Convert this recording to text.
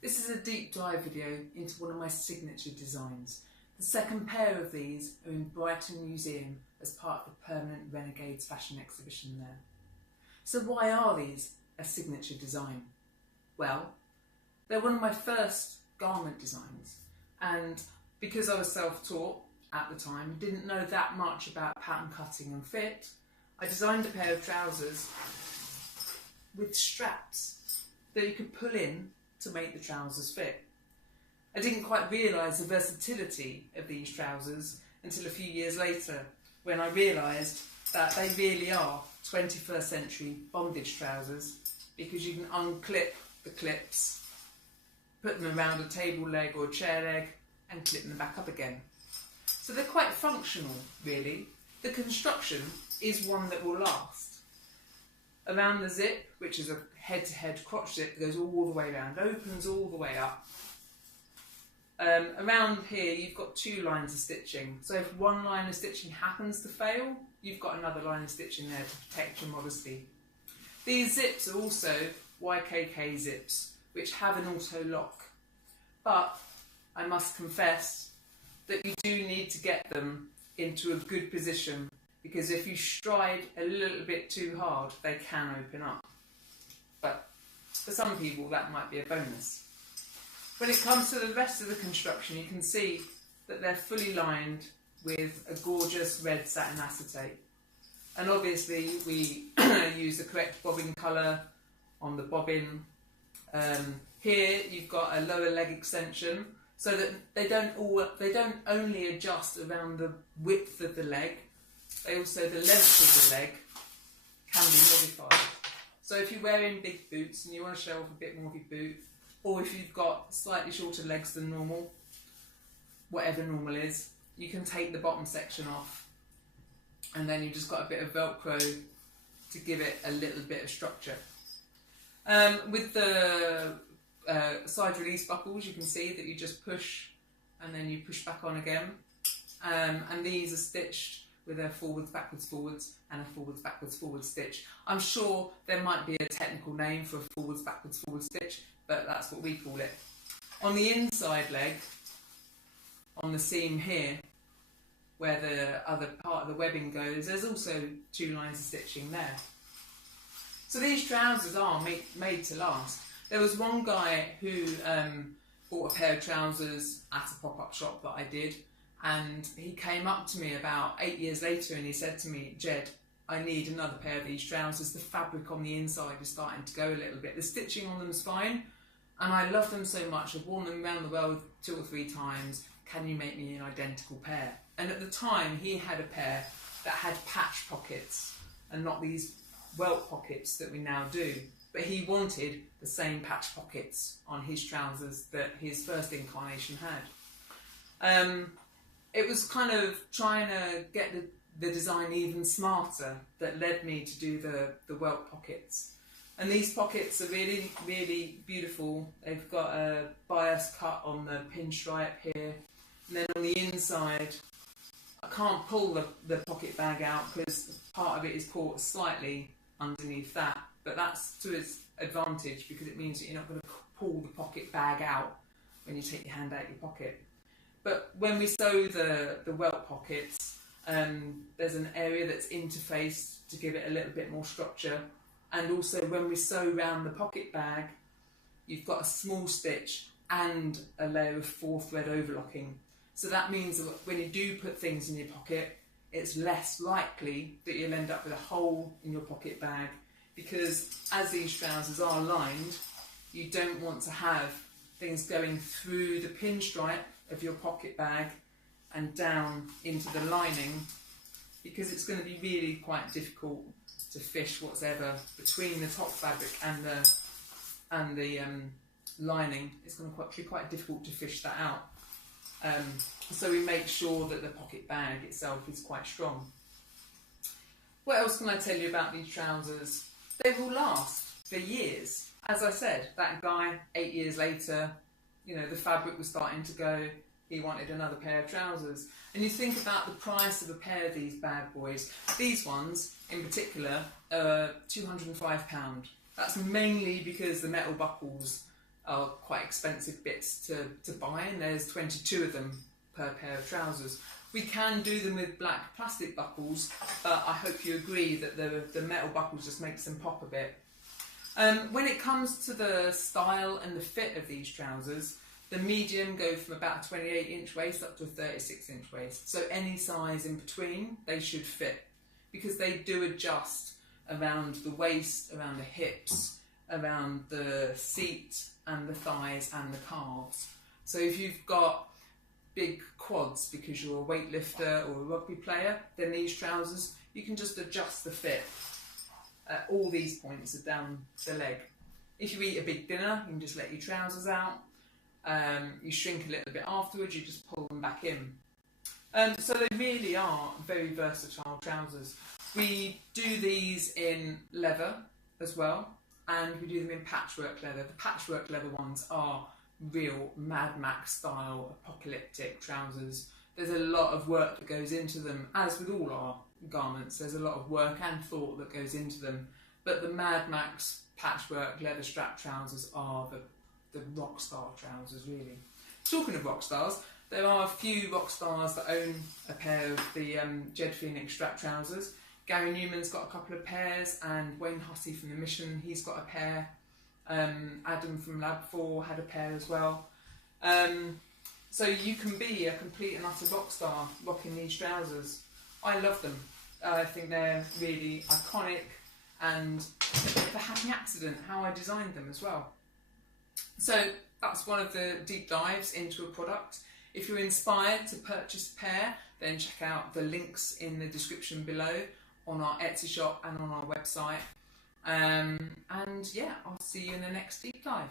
This is a deep dive video into one of my signature designs. The second pair of these are in Brighton Museum as part of the permanent Renegades fashion exhibition there. So why are these a signature design? Well, they're one of my first garment designs, and because I was self-taught at the time, didn't know that much about pattern cutting and fit, I designed a pair of trousers with straps that you could pull in to make the trousers fit. I didn't quite realise the versatility of these trousers until a few years later, when I realised that they really are 21st century bondage trousers, because you can unclip the clips, put them around a table leg or a chair leg and clip them back up again. So they're quite functional, really. The construction is one that will last. Around the zip, which is a head-to-head crotch zip that goes all the way around, opens all the way up. Around here you've got two lines of stitching, so if one line of stitching happens to fail, you've got another line of stitching there to protect your modesty. These zips are also YKK zips, which have an auto lock, but I must confess that you do need to get them into a good position, because if you stride a little bit too hard, they can open up. But for some people that might be a bonus. When it comes to the rest of the construction, you can see that they're fully lined with a gorgeous red satin acetate. And obviously we use the correct bobbin colour on the bobbin. Here you've got a lower leg extension, so that they don't only adjust around the width of the leg, the length of the leg can be modified. So if you're wearing big boots and you want to show off a bit more of your boot, or if you've got slightly shorter legs than normal, whatever normal is, you can take the bottom section off, and then you've just got a bit of Velcro to give it a little bit of structure. With the side release buckles, you can see that you just push and then you push back on again, and these are stitched with a forwards, backwards, forwards and a forwards, backwards, forwards stitch. I'm sure there might be a technical name for a forwards, backwards, forwards stitch, but that's what we call it. On the inside leg, on the seam here, where the other part of the webbing goes, there's also two lines of stitching there. So these trousers are made to last. There was one guy who bought a pair of trousers at a pop-up shop that I did, and he came up to me about 8 years later and he said to me, "Jed, I need another pair of these trousers. The fabric on the inside is starting to go a little bit. The stitching on them is fine, and I love them so much. I've worn them around the world 2 or 3 times. Can you make me an identical pair?" And at the time he had a pair that had patch pockets and not these welt pockets that we now do. But he wanted the same patch pockets on his trousers that his first incarnation had. It was kind of trying to get the design even smarter that led me to do the welt pockets. And these pockets are really, really beautiful. They've got a bias cut on the pinstripe here. And then on the inside, I can't pull the pocket bag out because part of it is caught slightly underneath that. But that's to its advantage, because it means that you're not going to pull the pocket bag out when you take your hand out of your pocket. But when we sew the welt pockets, there's an area that's interfaced to give it a little bit more structure. And also when we sew around the pocket bag, you've got a small stitch and a layer of 4-thread overlocking. So that means that when you do put things in your pocket, it's less likely that you'll end up with a hole in your pocket bag, because as these trousers are lined, you don't want to have things going through the pinstripe of your pocket bag and down into the lining, because it's going to be really quite difficult to fish what's ever between the top fabric and the lining. It's going to be quite difficult to fish that out. So we make sure that the pocket bag itself is quite strong. What else can I tell you about these trousers? They will last for years. As I said, that guy, 8 years later, you know, the fabric was starting to go, he wanted another pair of trousers. And you think about the price of a pair of these bad boys. These ones, in particular, are £205. That's mainly because the metal buckles are quite expensive bits to buy, and there's 22 of them per pair of trousers. We can do them with black plastic buckles, but I hope you agree that the metal buckles just makes them pop a bit. When it comes to the style and the fit of these trousers, the medium go from about a 28-inch waist up to a 36-inch waist. So any size in between, they should fit, because they do adjust around the waist, around the hips, around the seat and the thighs and the calves. So if you've got big quads because you're a weightlifter or a rugby player, then these trousers, you can just adjust the fit at all these points are down the leg. If you eat a big dinner, you can just let your trousers out. You shrink a little bit afterwards, you just pull them back in. So they really are very versatile trousers. We do these in leather as well, and we do them in patchwork leather. The patchwork leather ones are real Mad Max style apocalyptic trousers. There's a lot of work that goes into them, as with all our garments. There's a lot of work and thought that goes into them, but the Mad Max patchwork leather strap trousers are the rock star trousers, really. Talking of rock stars, there are a few rock stars that own a pair of the Jed Phoenix strap trousers. Gary Newman's got a couple of pairs, and Wayne Hussey from The Mission, he's got a pair. Adam from Lab 4 had a pair as well. So you can be a complete and utter rock star rocking these trousers. I love them. I think they're really iconic, and it's a happy accident how I designed them as well. So that's one of the deep dives into a product. If you're inspired to purchase a pair, then check out the links in the description below on our Etsy shop and on our website. And yeah, I'll see you in the next deep dive.